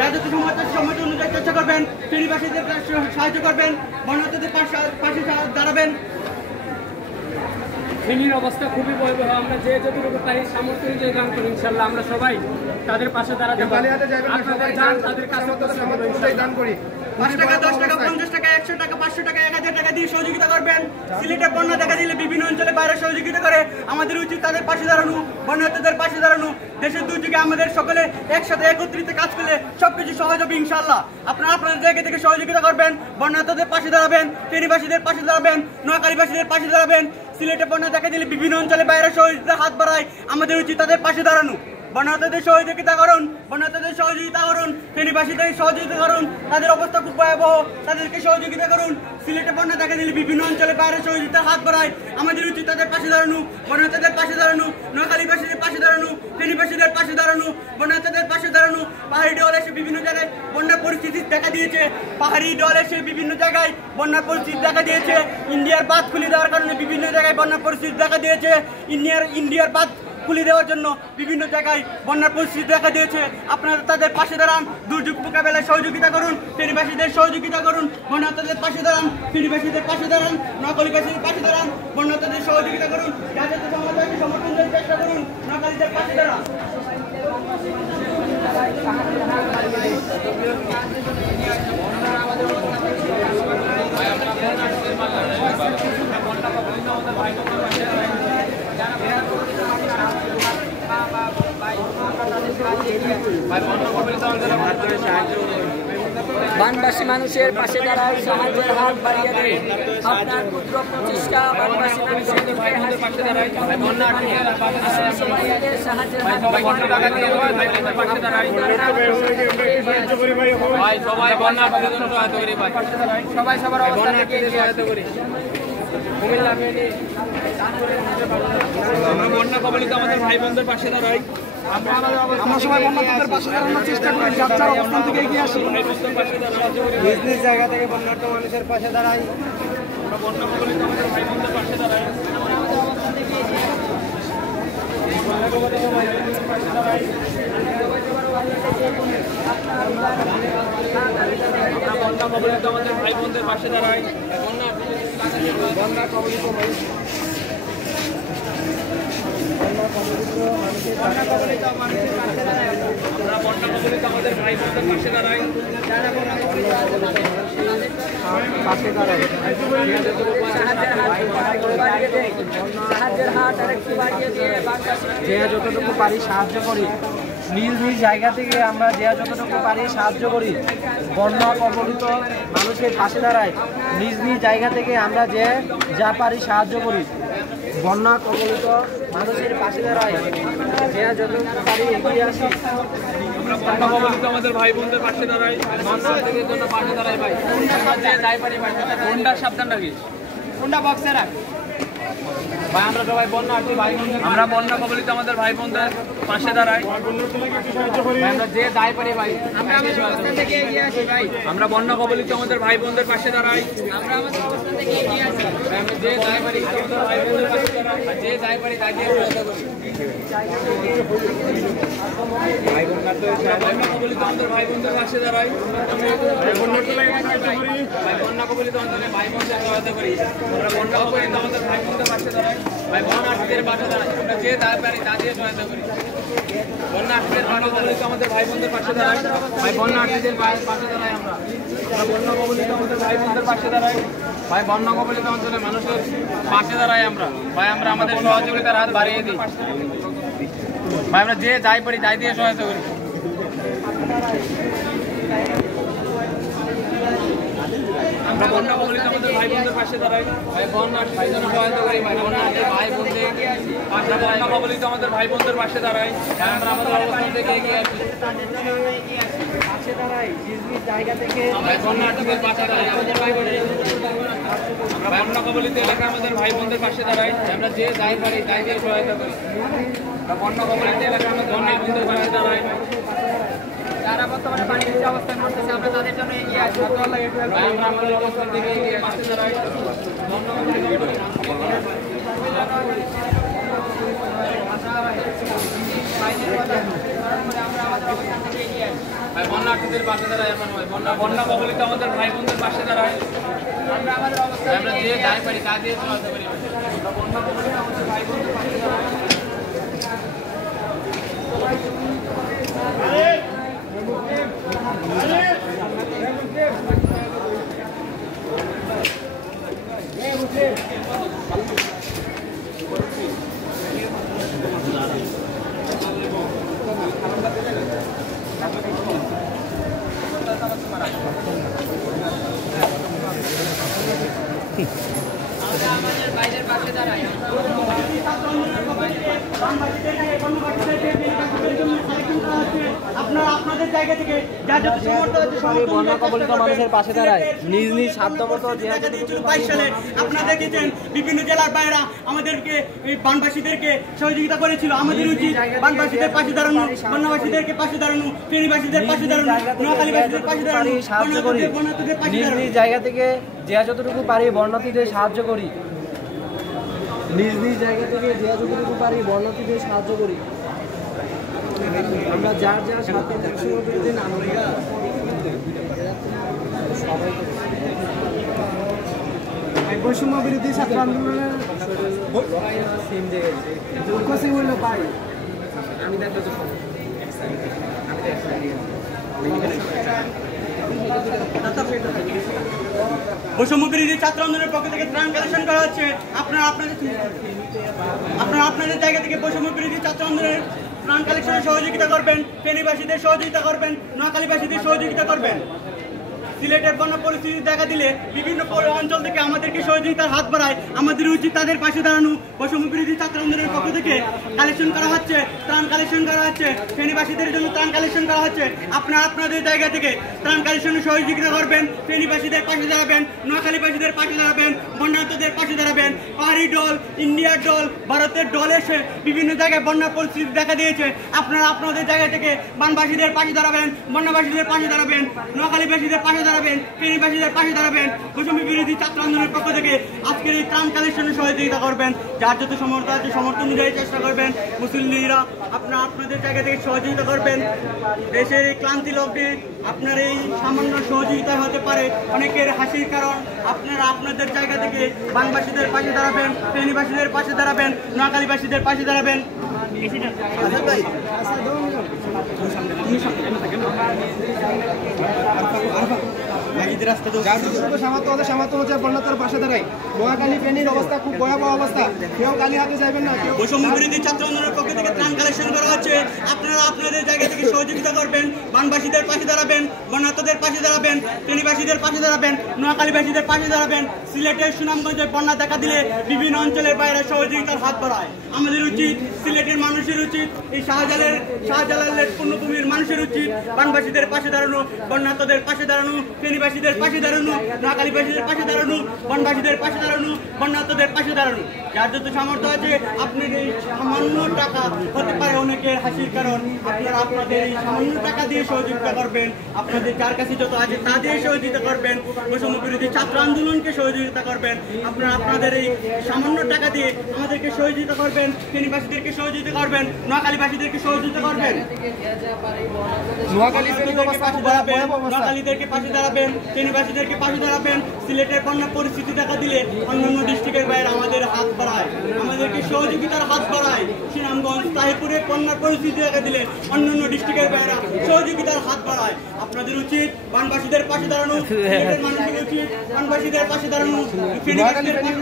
রাজত্ব সমাজ অনুযায়ী চেষ্টা করবেন, ফেরিবাসীদের সাহায্য করবেন, বন্যার্থীদের পাশে দাঁড়াবেন। ফেনীর অবস্থা খুবই ভয়াবহ। আমরা যে যতটুকু পারি সামর্থ্য অনুযায়ী গান করি, ইনশাল্লাহ আমরা সবাই তাদের পাশে দাঁড়াতে পারি। তাদের কাছে দান করি 5 টাকা, 10 টাকা, 50 টাকা, 100 টাকা, 500 টাকা, 1000 টাকা দিয়ে সহযোগিতা করবেন। সিলেটের বন্যা দেখা দিলে বিভিন্ন অঞ্চলে বাইরে সহযোগিতা করে, আমাদের উচিত তাদের পাশে দাঁড়ানো, বন্যার্থীদের পাশে দাঁড়ানো। দেশের দুর্যোগে আমাদের সকলে একসাথে একত্রিত কাজ করলে সবকিছু সহজ হবে ইনশাআল্লাহ। আপনারা আপনাদের জায়গা থেকে সহযোগিতা করবেন, বন্যার্থীদের পাশে দাঁড়াবেন, ফেরিবাসীদের পাশে দাঁড়াবেন, নোয়াখালীবাসীদের পাশে দাঁড়াবেন। সিলেটে বন্যা দেখা দিলে বিভিন্ন অঞ্চলে বাইরে সহযোগিতা হাত বাড়ায়, আমাদের উচিত তাদের পাশে দাঁড়ানো। বন্যার্থীদের সহযোগিতা করুন, বন্যার্থীদের সহযোগিতা করুন, ফেনীবাসীদের সহযোগিতা করুন। তাদের অবস্থা খুব ভয়াবহ, তাদেরকে সহযোগিতা করুন। সিলেটে বন্যা দেখা দিলে বিভিন্ন অঞ্চলে বাইরে সহযোগিতার হাত বাড়ায়, আমাদের উচিত তাদের পাশে দাঁড়ানো, বন্যার্থীদের পাশে দাঁড়ানো, নোয়াখালীবাসীদের পাশে দাঁড়ানো, ফেনীবাসীদের পাশে দাঁড়ানো, বন্যার্থীদের পাশে দাঁড়ানো। পাহাড়ি ঢল এসে বিভিন্ন জায়গায় বন্যা পরিস্থিতি দেখা দিয়েছে, পাহাড়ি ঢল এসে বিভিন্ন জায়গায় বন্যা পরিস্থিতি দেখা দিয়েছে। ইন্ডিয়ার বাঁধ খুলে দেওয়ার কারণে বিভিন্ন জায়গায় বন্যা পরিস্থিতি দেখা দিয়েছে। ইন্ডিয়ার বাঁধ খুলে দেওয়ার জন্য বিভিন্ন জায়গায় বন্যার পরিস্থিতি দেখা দিয়েছে। আপনারা তাদের পাশে দাঁড়ান, দুর্যোগ মোকাবেলায় সহযোগিতা করুন, ফেনীবাসীদের সহযোগিতা করুন, বন্যার্থীদের পাশে দাঁড়ান, ফেনীবাসীদের পাশে দাঁড়ান, নোয়াখালীবাসীদের পাশে দাঁড়ান, বন্যার্থীদের সহযোগিতা করুন, রাজত্ব সমাজকে সমর্থন দেওয়ার চেষ্টা করুন, নোয়াখালীদের পাশে দাঁড়ান। বানবাসী মানুষের পাশে দাঁড়ায়, সাহায্যের হাত বাড়িয়ে দেয়। আপনার ক্ষুদ্র প্রচেষ্টা বানবাসী মানুষের পাশে দাঁড়ায়, সাহায্যের হাত সবাই সবার সহায়তা করি। আমরা বন্যা কবলিত আমাদের ভাই বোনদের পাশে দাঁড়াই। আমরা সবাই বন্যার্থীদের পাশে দাঁড়ানোর চেষ্টা করি, যার যার অবস্থান থেকে এগিয়ে আসি, নিজ নিজ জায়গা থেকে বন্যার্থ মানুষের পাশে দাঁড়াই। আমরা বন্যা কবলিত আমাদের ভাই বোনদের পাশে দাঁড়াই। আমরা বন্যা কবলিত আমাদের ভাই বোনদের পাশে দাঁড়াই। বন্যা কবলিত আমরা বন্যা কবলিত আমাদের ভাই বোনদের পাশে দাঁড়াই। যে যতটুকু পারি সাহায্য করি, নিজ নিজ জায়গা থেকে আমরা যে যতটুকু পারি সাহায্য করি, বন্যা কবলিত মানুষের পাশে দাঁড়াই। নিজ নিজ জায়গা থেকে আমরা যে যা পারি সাহায্য করি, বন্যা কবলিত মানুষের পাশে দাঁড়াই, যে যতটুকু পারি এগিয়ে আসি। আমরা বন্যা কবলিত আমাদের ভাই বোনদের পাশে দাঁড়াই, বন্যার্থীদের জন্য পাশে দাঁড়াই। ভাই কোনটা সাবধান রাখিস, কোনটা বক্সে রাখ ভাই। আমরা সবাই বন্যার্থী ভাই বোনদের, আমরা বন্যা কবলিত আমাদের ভাই বোনদের পাশে দাঁড়াই। আমরা যে দায় পারি ভাই, আমরা আমাদের অবস্থান থেকে এগিয়ে আসি ভাই। আমরা বন্যা কবলিত আমাদের ভাই বোনদের পাশে দাঁড়াই। আমরা আমাদের অবস্থান থেকে এগিয়ে আসি। আমরা যে দায় পারি আমাদের ভাই বোনদের পাশে দাঁড়াই, যে দায় পারি তাই দিয়ে সহায়তা করি। ভাই বন্যা কবলিত আমাদের ভাই বোনদের পাশে দাঁড়াই। ভাই বন্যা কবলিত অঞ্চলে ভাই বোনদের সহায়তা করি। আমরা বন্যা কবলিত আমাদের ভাই বোনদের পাশে দাঁড়াই। ভাই বন্যার্থীদের পাশে দাঁড়াই, আমরা যে দায় পারি তা দিয়ে সহায়তা করি। বন্যার্থীদের পাশে কবলিত আমাদের ভাই বোনদের পাশে দাঁড়াই। ভাই বন্যার্থীদের পাশে দাঁড়াই। আমরা বন্যা কবলিত আমাদের ভাই বোনদের পাশে দাঁড়াই। ভাই বন্যা কবলিত অঞ্চলে মানুষের পাশে দাঁড়াই আমরা। ভাই আমরা আমাদের সহযোগিতার হাত বাড়িয়ে দিই। ভাই আমরা যে যাই পারি তাই দিয়ে সহায়তা করি। আমরা বন্যা কবলিত আমাদের ভাই বোনদের পাশে দাঁড়াই। ভাই বন্যার্থীদের জন্য সহায়তা করি। ভাই বন্যার্থী ভাই বোনদের পাশে দাঁড়াই। বন্যা কবলিত আমাদের ভাই বোনদের পাশে দাঁড়াই। আমরা আমাদের অবস্থান থেকে এগিয়ে আসি, পাশে দাঁড়াই, নিজ নিজ জায়গা থেকে বন্যার্থীদের পাশে দাঁড়াই। আমাদের ভাই বোনদের আমরা বন্যা কবলিত এলাকায় আমাদের ভাই বোনদের পাশে দাঁড়াই। আমরা যে যাই পারি তাই দিয়ে সহায়তা করি। আমরা বন্যা কবলিত এলাকায় আমাদের ভাই বোনদের পাশে দাঁড়াই। যারা বর্তমানে পানির নিচে অবস্থান করতেছে, আমরা তাদের জন্য এগিয়ে আসি। আমরা আমাদের অবস্থান থেকে এগিয়ে পাশে দাঁড়াই। আমরা আমাদের অবস্থান থেকে এগিয়ে আসি। বন্যার্থীদের পাশে দাঁড়ায় এমন হয়, বন্যা কবলিত আমাদের ভাই বোনদের পাশে দাঁড়ায়। আমরা যে যাই পারি তা দিয়ে চলাতে পারি। বন্যা কবলিত আমাদের ভাই বোনদের পাশে দাঁড়ায়। বাইরের পাশে দাঁড়ায় আপনারা আপনাদের জায়গা থেকে যা যত সমর্থ আছে বন্যা কবলিত মানুষের পাশে দাঁড়ায় নিজ নিজ সাধ্যমতো সালে আপনারা দেখেছেন বিভিন্ন জেলার বাইরা আমাদেরকে এই বানবাসীদেরকে সহযোগিতা করেছিল। আমাদের উচিত বানবাসীদের পাশে দাঁড়ানো, বন্যাবাসীদেরকে পাশে দাঁড়ানো, ফেনীবাসীদের পাশে দাঁড়ানো, নোয়াখালীবাসীদের পাশে দাঁড়ানো, সাহায্য করি। বন্যার্থীদের পাশে নিজ দাঁড়ানো। নিজ জায়গা থেকে যে যতটুকু পারি বন্যার্থীদের সাহায্য করি। নিজ নিজ জায়গা থেকে যে যতটুকু পারি বন্যার্থীদের সাহায্য করি। আমরা যার যার সাথে বৈষম্য বিরোধী ছাত্র আন্দোলনের আমি বৈষম্য বিরোধী ছাত্র আন্দোলনের পক্ষ থেকে ত্রাণ কালেকশন করা হচ্ছে। আপনারা আপনাদের জায়গা থেকে বৈষম্য বিরোধী ছাত্র আন্দোলনের ত্রাণ কালেকশনে সহযোগিতা করবেন, ফেনীবাসীদের সহযোগিতা করবেন, নোয়াখালীবাসীদের সহযোগিতা করবেন। সিলেটের বন্যা পরিস্থিতি দেখা দিলে বিভিন্ন অঞ্চল থেকে আমাদেরকে সহযোগিতার হাত বাড়ায়। আমাদের উচিত তাদের পাশে দাঁড়ানো। বৈষম্য বিরোধী ছাত্র আন্দোলনের পক্ষ থেকে কালেকশন করা হচ্ছে, ত্রাণ কালেকশন করা হচ্ছে, ফেনীবাসীদের জন্য ত্রাণ কালেকশন করা হচ্ছে। আপনারা আপনাদের জায়গা থেকে ত্রাণ কালেকশনে সহযোগিতা করবেন, ফেনীবাসীদের পাশে দাঁড়াবেন, নোয়াখালীবাসীদের পাশে দাঁড়াবেন, বন্যার্থীদের পাশে দাঁড়াবেন। পাহাড়ি দল, ইন্ডিয়ার দল, ভারতের দল এসে বিভিন্ন জায়গায় বন্যার পরিস্থিতি দেখা দিয়েছে। আপনারা আপনাদের জায়গা থেকে বানবাসীদের পাশে দাঁড়াবেন, বন্যাবাসীদের পাশে দাঁড়াবেন, নোয়াখালীবাসীদের পাশে দাঁড়াবেন, ফেনীবাসীদের পাশে দাঁড়াবেন। বৈষম্য বিরোধী ছাত্র আন্দোলনের পক্ষ থেকে আজকের এই ত্রাণ কালেকশনে সহযোগিতা করবেন। যার যত সমর্থ আছে সমর্থন অনুযায়ী চেষ্টা করবেন। মুসল্লিরা আপনারা আপনাদের জায়গা থেকে সহযোগিতা করবেন। দেশের এই ক্লান্তি লগ্নে আপনার এই সামান্য সহযোগিতা হতে পারে অনেকের হাসির কারণ। আপনারা আপনাদের জায়গা থেকে বানবাসীদের পাশে দাঁড়াবেন, ফেনীবাসীদের পাশে দাঁড়াবেন, নোয়াখালীবাসীদের পাশে দাঁড়াবেন। নোয়াখালী ফেনীর অবস্থা খুব ভয়াবহ অবস্থা। কেউ কালী হাতে যাবেন না। বৈষম্য বিরোধী ছাত্র আন্দোলনের পক্ষ থেকে ত্রাণ কালেকশন করা হচ্ছে। আপনারা আপনাদের জায়গা থেকে সহযোগিতা করবেন, বানবাসীদের পাশে দাঁড়াবেন, বন্যার্থীদের পাশে দাঁড়াবেন, ফেনীবাসীদের পাশে দাঁড়াবেন, নোয়াখালীবাসীদের পাশে দাঁড়াবেন। সিলেটের সুনামগঞ্জে বন্যা দেখা দিলে বিভিন্ন অঞ্চলের বাইরে সহযোগিতার হাত বাড়ায়। আমাদের উচিত, সিলেটের মানুষের উচিত, এই শাহজালালের পূর্ণভূমির মানুষের উচিত বানবাসীদের পাশে দাঁড়ানো, বন্যার্থীদের পাশে দাঁড়ানো, ফেনীবাসীদের পাশে দাঁড়ানো, নোয়াখালীবাসীদের পাশে দাঁড়ানো, বনবাসীদের পাশে দাঁড়ানো, বন্যার্থীদের পাশে দাঁড়ানো। যার যত সামর্থ্য আছে আপনার এই সামান্য টাকা হতে পারে অনেকের হাসির কারণ। আপনারা আপনাদের এই সামান্য টাকা দিয়ে সহযোগিতা করবেন, আপনাদের যার কাছে যত আছে তা দিয়ে সহযোগিতা করবেন। বৈষম্য বিরোধী ছাত্র আন্দোলনকে সহযোগিতা করবেন। আপনারা আপনাদের এই সামান্য টাকা দিয়ে আমাদেরকে সহযোগিতা করবেন, ফেনীবাসীদেরকে সহযোগিতা করবেন, নোয়াখালীবাসীদেরকে সহযোগিতা করবেন, নোয়াখালীদেরকে পাশে দাঁড়াবেন, ফেনীবাসীদেরকে পাশে দাঁড়াবেন। সিলেটের বন্যা পরিস্থিতি দেখা দিলে অন্যান্য ডিস্ট্রিক্টের বাইরে আমাদের হাত বাড়ায়, আমাদেরকে সহযোগিতার হাত বাড়ায়। সুনামগঞ্জ, তাহিরপুরে বন্যার পরিস্থিতি দেখা দিলে অন্যান্য ডিস্ট্রিক্টের বাইরে সহযোগিতার হাত বাড়ায়। আপনাদের উচিত বানবাসীদের পাশে দাঁড়ানো, সিলেটের মানুষের উচিত বানবাসীদের পাশে দাঁড়ানো, ফেনীবাসীদের পাশে